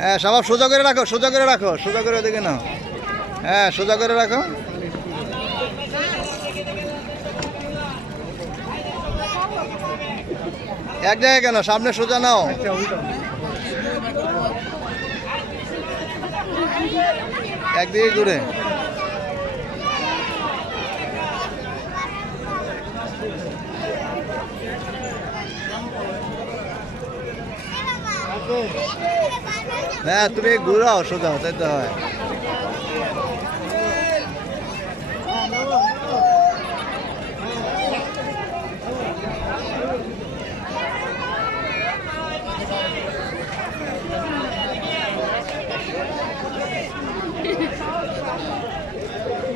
হ্যাঁ সবাব সোজা করে রাখো, সোজা করে রাখো, সোজা করে দেখে নাও। হ্যাঁ সোজা করে রাখো। এক জায়গায় কেন, সামনে সোজা নাও। একদিকে ঘুরে। হ্যাঁ তুমি ঘুরাও সোজা, তাই তো হয়।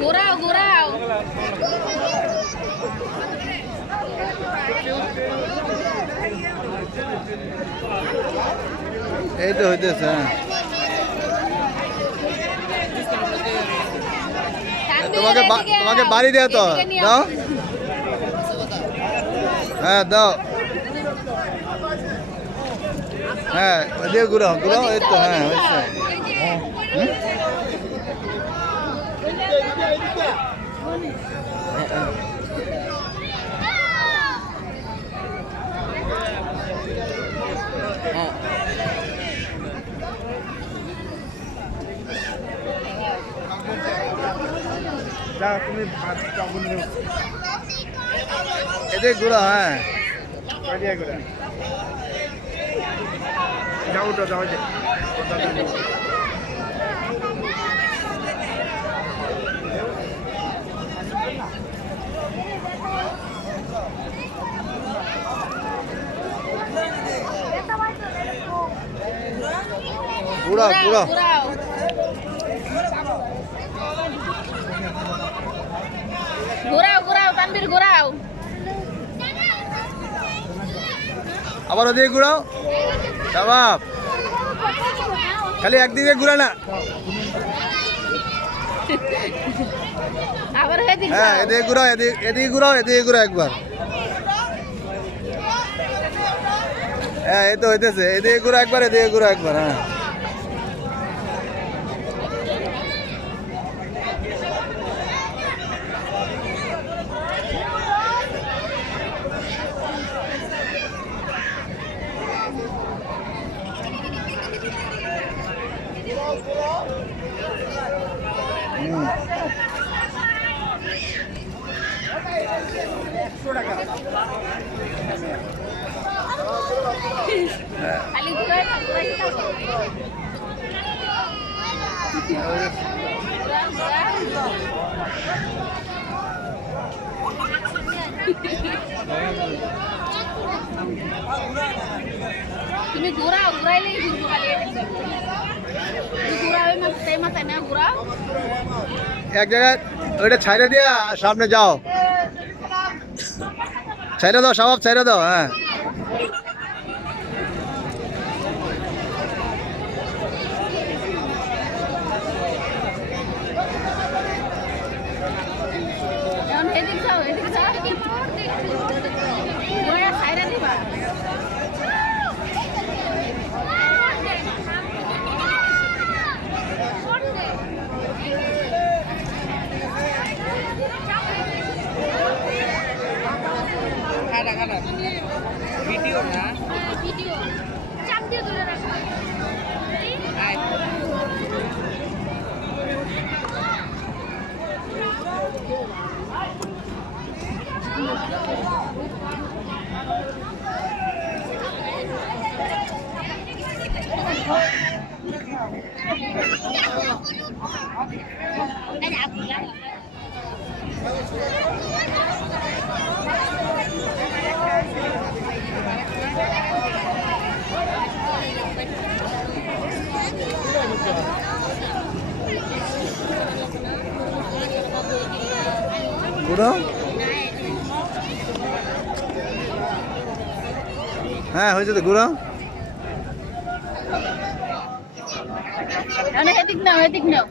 ঘোরাও ঘোরাও। এই তো হইতেছে। হ্যাঁ তোমাকে বাড়ি দেয় তো, দাও। হ্যাঁ দাও। হ্যাঁ ওদিকে ঘুরাও ঘুরাও, এই তো। হ্যাঁ হয়েছে। এদিকে ঘুরা। হ্যাঁ ঘুরাও ঘুরাও। ঘোরাও ঘোরাও তানবীর ঘোরাও। আবার ওদিকে ঘুরাও। শাবাব, খালি একদিকে ঘুরা না। আবার হ্যাঁ এদিকে ঘুরাও, এদিকে ঘুরাও, এদিকে ঘুরাও একবার। হ্যাঁ এই তো হইতেছে। এদিকে ঘুরা একবার, এদিকে ঘুরা একবার। হ্যাঁ খালি ঘোরাই না, ঘোরাই না। তুমি ঘোরাও, ঘুরাইলেই ঘুরবো খালি। ঘোরাও মাথায় মাথায় না ঘোরাও। এক জায়গায় ওইটা ছাইড়ে দিয়ে সামনে যাও। ছাইড়ে দাও শাবাব, ছাইড়ে দাও। হ্যাঁ এদিকে যাও, এদিকে যাও। ঘোরা ছাইরা দিবা। ভিডিও না, ভিডিও চাপ দিয়ে ধরে রাখো। ঘুরাও। হ্যাঁ হয়েছে তো, ঘুরাও। এদিক নাও, এদিক নাও।